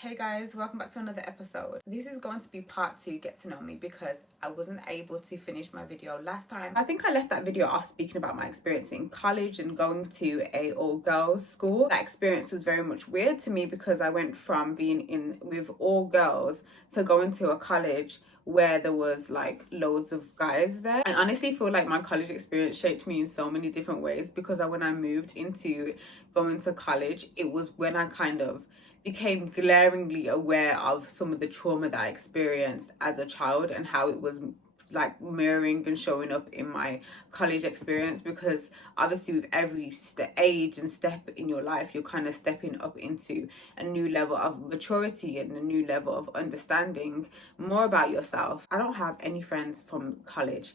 Hey guys, welcome back to another episode. This is going to be part 2, get to know me, because I wasn't able to finish my video last time. I think I left that video off speaking about my experience in college and going to a all-girls school. That experience was very much weird to me because I went from being in with all girls to going to a college where there was like loads of guys there. I honestly feel like my college experience shaped me in so many different ways because when I moved into going to college, it was when I kind of became glaringly aware of some of the trauma that I experienced as a child and how it was like mirroring and showing up in my college experience, because obviously with every age and step in your life you're kind of stepping up into a new level of maturity and a new level of understanding more about yourself. I don't have any friends from college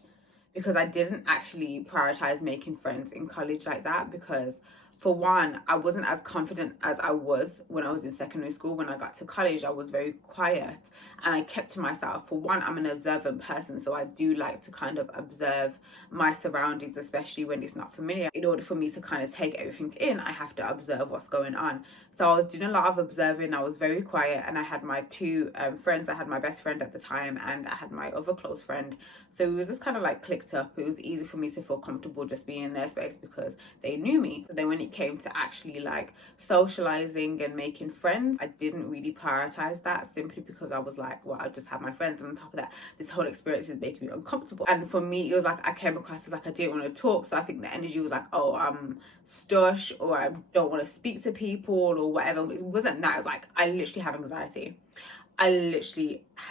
because I didn't actually prioritize making friends in college like that, because for one, I wasn't as confident as I was when I was in secondary school. When I got to college, I was very quiet and I kept to myself. For one, I'm an observant person, so I do like to kind of observe my surroundings, especially when it's not familiar. In order for me to kind of take everything in, I have to observe what's going on. So I was doing a lot of observing. I was very quiet, and I had my two friends. I had my best friend at the time and I had my other close friend. So it was just kind of like clicked up. It was easy for me to feel comfortable just being in their space because they knew me. So then when it came to actually like socializing and making friends, I didn't really prioritize that, simply because I was like, well, I just have my friends, and on top of that, this whole experience is making me uncomfortable. And for me, it was like I came across as like I didn't want to talk. So I think the energy was like, oh, I'm stush, or I don't want to speak to people or whatever. It wasn't that. It was like I literally have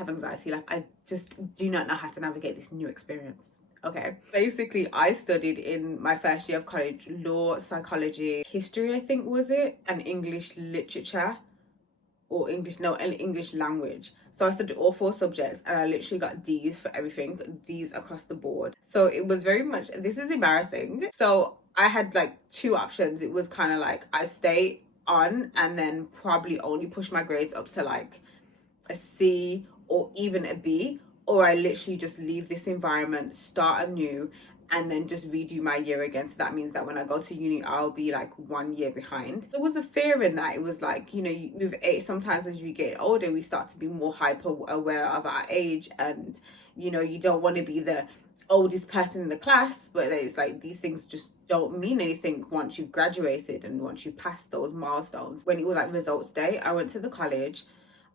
anxiety. Like I just do not know how to navigate this new experience. Okay, basically I studied in my first year of college law, psychology, history I think was it, and English literature, or English language. So I studied all 4 subjects and I literally got D's for everything, D's across the board. So it was very much, this is embarrassing. So I had like 2 options. It was kind of like I stay on and then probably only push my grades up to like a C or even a B, or I literally just leave this environment, start anew, and then just redo my year again. So that means that when I go to uni, I'll be like 1 year behind. There was a fear in that. It was like, you know, with age, sometimes as we get older, we start to be more hyper aware of our age, and you know, you don't want to be the oldest person in the class, but it's like these things just don't mean anything once you've graduated and once you pass those milestones. When it was like results day, I went to the college.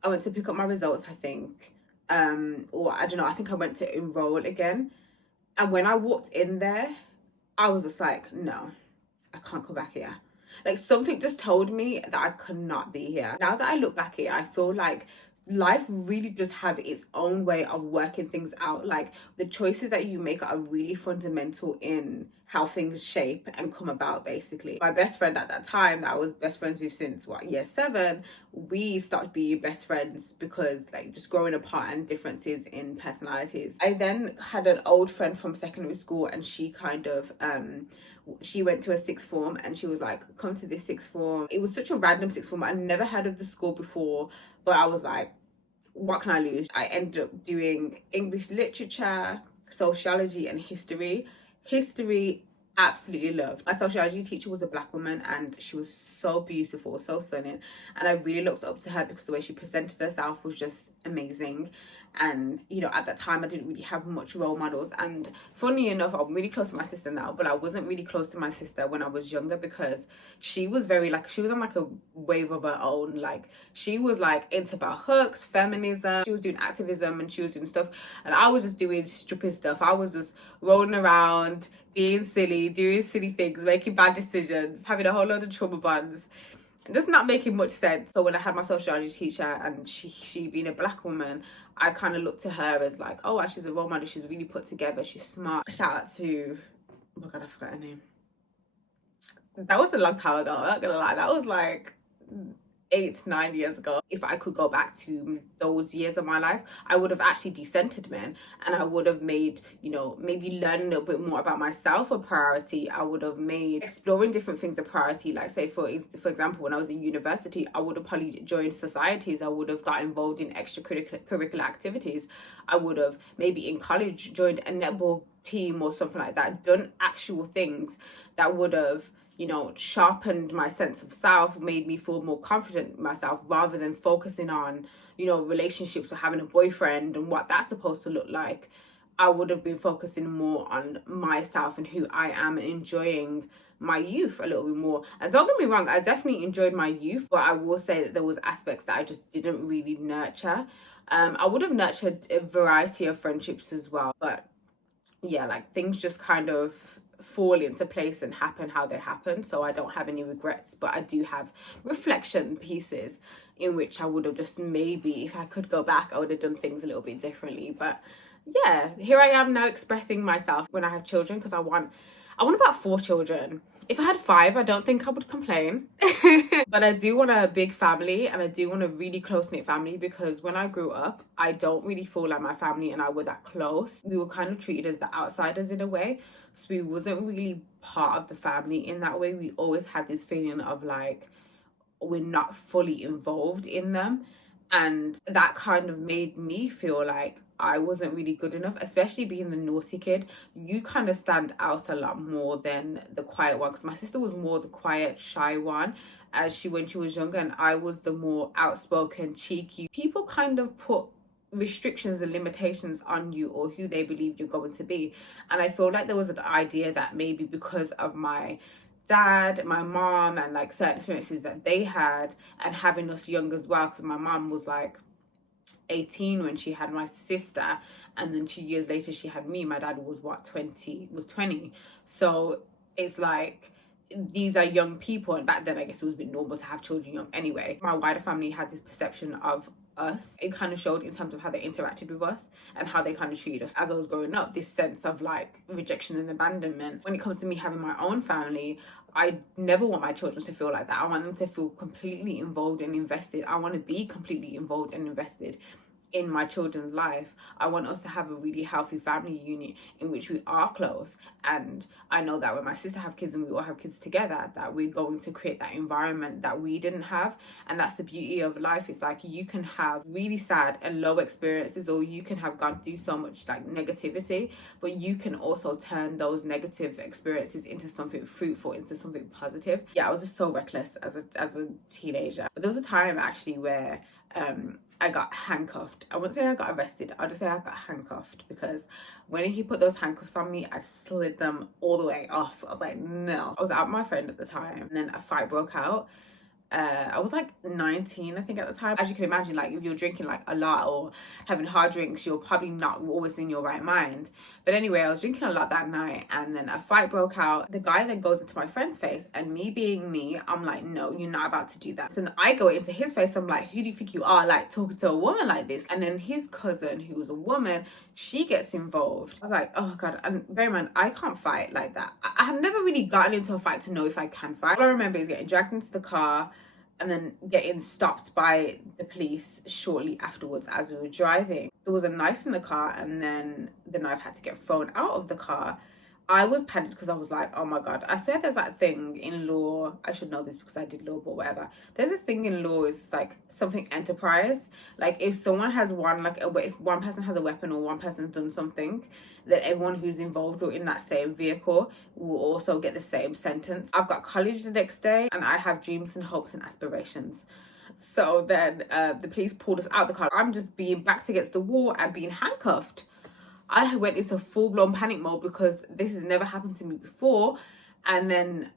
I went to pick up my results, I think. Or I don't know, I think I went to enroll again. And when I walked in there, I was just like, no, I can't come back here. Like something just told me that I could not be here. Now that I look back here, I feel like life really just have its own way of working things out. Like the choices that you make are really fundamental in how things shape and come about. Basically, my best friend at that time that I was best friends with since year 7, we started being best friends because like just growing apart and differences in personalities. I then had an old friend from secondary school, and she kind of she went to a 6th form and she was like, come to this 6th form. It was such a random 6th form. I'd never heard of the school before, but I was like, what can I lose? I ended up doing English literature, sociology, and history. History, absolutely loved. My sociology teacher was a Black woman and she was so beautiful, so stunning, and I really looked up to her because the way she presented herself was just amazing. And you know, at that time I didn't really have much role models, and funny enough, I'm really close to my sister now, but I wasn't really close to my sister when I was younger because she was very like, she was on like a wave of her own. Like she was like into bell hooks, feminism, she was doing activism and she was doing stuff, and I was just doing stupid stuff. I was just rolling around, being silly, doing silly things, making bad decisions, having a whole load of trauma bonds, just not making much sense. So when I had my sociology teacher, and she being a Black woman, I kind of looked to her as like, oh, she's a role model, she's really put together, she's smart. Shout out to, oh my god, I forgot her name. That was a long time ago, I'm not gonna lie. That was like 8-9 years ago. If I could go back to those years of my life, I would have actually decentered men, and I would have made, you know, maybe learning a little bit more about myself a priority. I would have made exploring different things a priority. Like say for example, when I was in university, I would have probably joined societies. I would have got involved in extracurricular activities. I would have maybe in college joined a netball team or something like that, done actual things that would have, sharpened my sense of self, made me feel more confident in myself, rather than focusing on, relationships or having a boyfriend and what that's supposed to look like. I would have been focusing more on myself and who I am, and enjoying my youth a little bit more. And don't get me wrong, I definitely enjoyed my youth, but I will say that there was aspects that I just didn't really nurture. I would have nurtured a variety of friendships as well, but yeah, like things just kind of fall into place and happen how they happen. So I don't have any regrets, but I do have reflection pieces in which I would have just, maybe if I could go back, I would have done things a little bit differently. But yeah, here I am now expressing myself when I have children, because I want about 4 children. If I had 5, I don't think I would complain. But I do want a big family, and I do want a really close-knit family, because when I grew up, I don't really feel like my family and I were that close. We were kind of treated as the outsiders in a way. So we wasn't really part of the family in that way. We always had this feeling of like we're not fully involved in them. And that kind of made me feel like I wasn't really good enough, especially being the naughty kid. You kind of stand out a lot more than the quiet one, because my sister was more the quiet, shy one when she was younger, and I was the more outspoken, cheeky. People kind of put restrictions and limitations on you, or who they believe you're going to be. And I feel like there was an idea that maybe because of my dad, my mom, and like certain experiences that they had, and having us young as well, because my mom was like 18 when she had my sister, and then 2 years later she had me. My dad was 20. So it's like, these are young people, and back then I guess it was a bit normal to have children young anyway. My wider family had this perception of us. It kind of showed in terms of how they interacted with us and how they kind of treated us as I was growing up, this sense of like rejection and abandonment. When it comes to me having my own family, I never want my children to feel like that. I want them to feel completely involved and invested. I want to be completely involved and invested in my children's life. I want us to have a really healthy family unit in which we are close. And I know that when my sister have kids and we all have kids together, that we're going to create that environment that we didn't have. And that's the beauty of life. It's like you can have really sad and low experiences, or you can have gone through so much like negativity, but you can also turn those negative experiences into something fruitful, into something positive. Yeah, I was just so reckless as a teenager. But there was a time actually where I got handcuffed. I wouldn't say I got arrested, I'll just say I got handcuffed, because when he put those handcuffs on me, I slid them all the way off. I was like, no. I was out with my friend at the time, and then a fight broke out. I was like 19, I think, at the time. As you can imagine, like if you're drinking like a lot or having hard drinks, you're probably not always in your right mind. But anyway, I was drinking a lot that night, and then a fight broke out. The guy then goes into my friend's face, and me being me, I'm like, no, you're not about to do that. So then I go into his face, I'm like, who do you think you are, like talking to a woman like this? And then his cousin, who was a woman, she gets involved. I was like, oh god. And bear in mind, I can't fight like that. I have never really gotten into a fight to know if I can fight. All I remember is getting dragged into the car and then getting stopped by the police shortly afterwards as we were driving. There was a knife in the car, and then the knife had to get thrown out of the car. I was panicked because I was like, oh my god. I swear there's that thing in law, I should know this because I did law, but whatever. There's a thing in law, it's like something enterprise. Like if someone has if one person has a weapon or one person's done something, then everyone who's involved or in that same vehicle will also get the same sentence. I've got college the next day, and I have dreams and hopes and aspirations. So then the police pulled us out the car. I'm just being backed against the wall and being handcuffed. I went into full-blown panic mode because this has never happened to me before. And then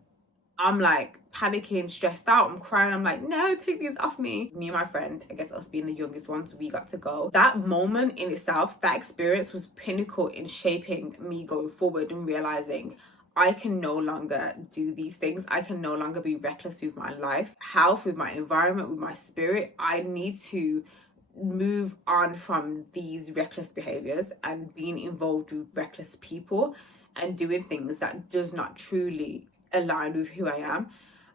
I'm like panicking, stressed out, I'm crying. I'm like, no, take these off me. Me and my friend, I guess us being the youngest ones, we got to go. That moment in itself, that experience was pinnacle in shaping me going forward and realizing I can no longer do these things. I can no longer be reckless with my life, health, with my environment, with my spirit. I need to move on from these reckless behaviors and being involved with reckless people and doing things that does not truly align with who I am.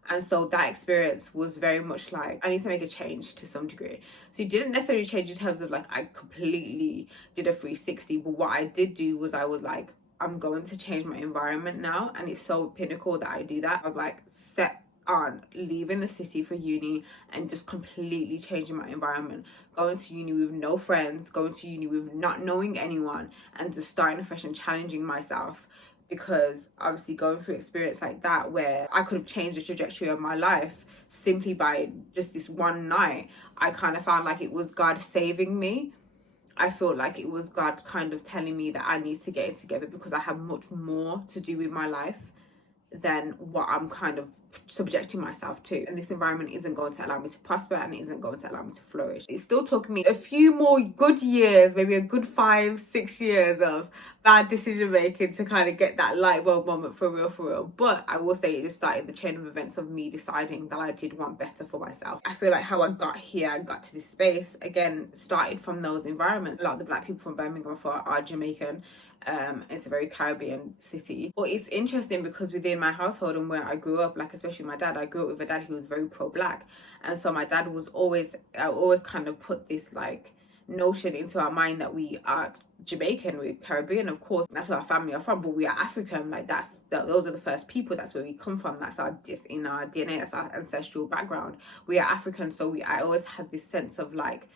And so that experience was very much like, I need to make a change to some degree. So it didn't necessarily change in terms of like I completely did a 360, but what I did do was I was like, I'm going to change my environment now. And it's so pinnacle that I do that. I was like set on leaving the city for uni and just completely changing my environment, going to uni with no friends, going to uni with not knowing anyone, and just starting afresh and challenging myself because obviously going through experience like that where I could have changed the trajectory of my life simply by just this one night, I kind of found like it was God saving me. I felt like it was God kind of telling me that I need to get it together because I have much more to do with my life than what I'm kind of subjecting myself to. And this environment isn't going to allow me to prosper, and it isn't going to allow me to flourish. It's still taking me a few more good years, maybe a good 5-6 years of bad decision making to kind of get that light bulb moment for real. But I will say it just started the chain of events of me deciding that I did want better for myself. I feel like how I got here, I got to this space, again, started from those environments. A lot of the black people from Birmingham are Jamaican. It's a very Caribbean city, but it's interesting because within my household and where I grew up, like especially my dad, I grew up with a dad who was very pro-black, and so my dad was always kind of put this like notion into our mind that we are Jamaican, we're Caribbean, of course, that's where our family are from, but we are African. Like those are the first people, that's where we come from, that's our, just in our DNA, that's our ancestral background. We are African, so I always had this sense of like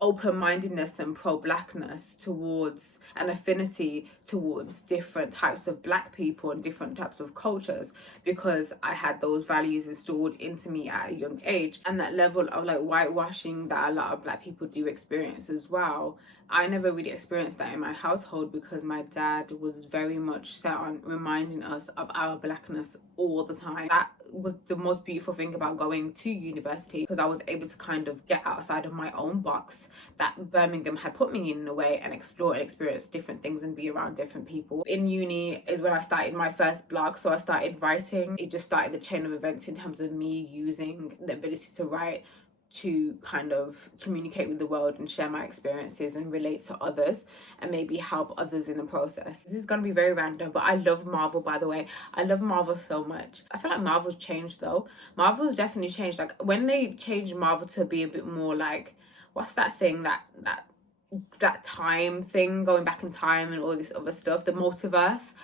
open-mindedness and pro-blackness towards an affinity towards different types of black people and different types of cultures, because I had those values installed into me at a young age. And that level of like whitewashing that a lot of black people do experience as well, I never really experienced that in my household because my dad was very much set on reminding us of our blackness all the time. That was the most beautiful thing about going to university, because I was able to kind of get outside of my own box that Birmingham had put me in a way, and explore and experience different things and be around different people. In uni is when I started my first blog, so I started writing. It just started the chain of events in terms of me using the ability to write to kind of communicate with the world and share my experiences and relate to others and maybe help others in the process. This is going to be very random, but I love Marvel, by the way. I love Marvel so much. I feel like Marvel's changed though. Marvel's definitely changed. Like when they changed Marvel to be a bit more like, what's that thing, that time thing, going back in time and all this other stuff, the multiverse,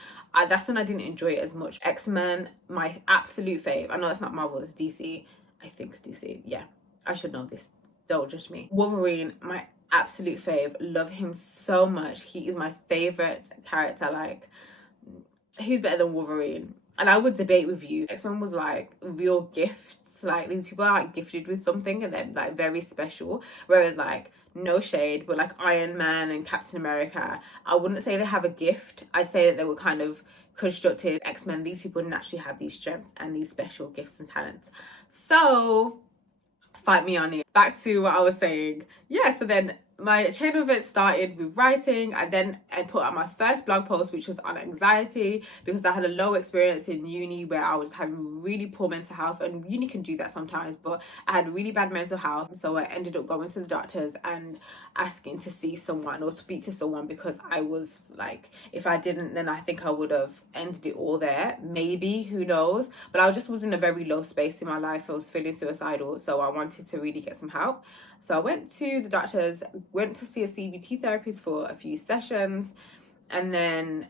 that's when I didn't enjoy it as much. X-Men, my absolute fave. I know it's not Marvel, it's DC. I think it's DC, yeah. I should know this, don't judge me. Wolverine, my absolute fave. Love him so much. He is my favorite character. Like, who's better than Wolverine? And I would debate with you. X-Men was like real gifts. Like these people are like gifted with something and they're like very special. Whereas like, no shade, but like Iron Man and Captain America, I wouldn't say they have a gift. I'd say that they were kind of constructed. X-Men, these people naturally have these strengths and these special gifts and talents. So fight me on it. Back to what I was saying. Yeah, so then my chain of events started with writing. I put out my first blog post, which was on anxiety, because I had a low experience in uni where I was having really poor mental health, and uni can do that sometimes, but I had really bad mental health. So I ended up going to the doctors and asking to see someone or speak to someone, because I was like, if I didn't, then I think I would have ended it all there. Maybe, who knows? But I just was in a very low space in my life. I was feeling suicidal, so I wanted to really get some help. So I went to the doctors, went to see a CBT therapist for a few sessions, and then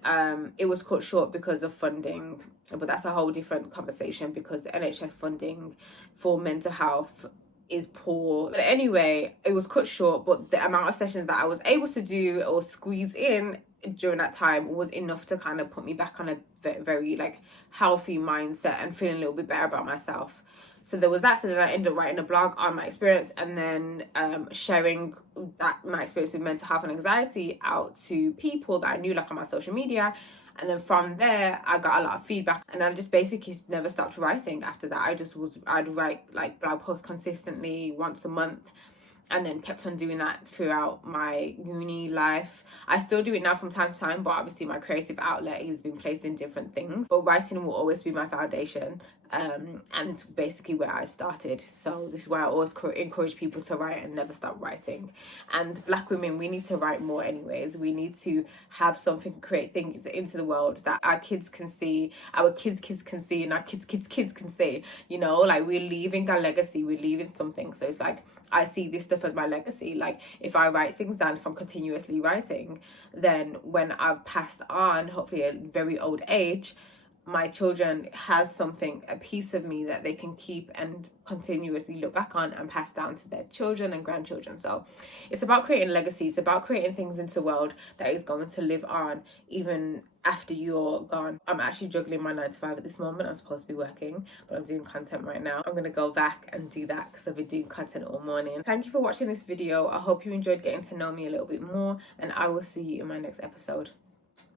it was cut short because of funding. But that's a whole different conversation, because NHS funding for mental health is poor. But anyway, it was cut short, but the amount of sessions that I was able to do or squeeze in during that time was enough to kind of put me back on a very like healthy mindset and feeling a little bit better about myself. So there was that. So then I ended up writing a blog on my experience, and then sharing my experience with mental health and anxiety out to people that I knew, like on my social media. And then from there, I got a lot of feedback, and I just basically never stopped writing after that. I'd write like blog posts consistently once a month, and then kept on doing that throughout my uni life. I still do it now from time to time, but obviously my creative outlet has been placed in different things. But writing will always be my foundation, and it's basically where I started. So this is why I always encourage people to write and never stop writing. And Black women, we need to write more anyways. We need to have something, create things into the world that our kids can see, our kids can see, and our kids can see. You know, like we're leaving a legacy, we're leaving something. So it's like, I see this stuff as my legacy. Like if I write things down, if I'm continuously writing, then when I've passed on, hopefully at a very old age, my children has something, a piece of me that they can keep and continuously look back on and pass down to their children and grandchildren. So it's about creating legacies, about creating things into the world that is going to live on even after you're gone. I'm actually juggling my 9 to 5 at this moment. I'm supposed to be working, but I'm doing content right now. I'm gonna go back and do that because I've been doing content all morning. Thank you for watching this video. I hope you enjoyed getting to know me a little bit more, and I will see you in my next episode.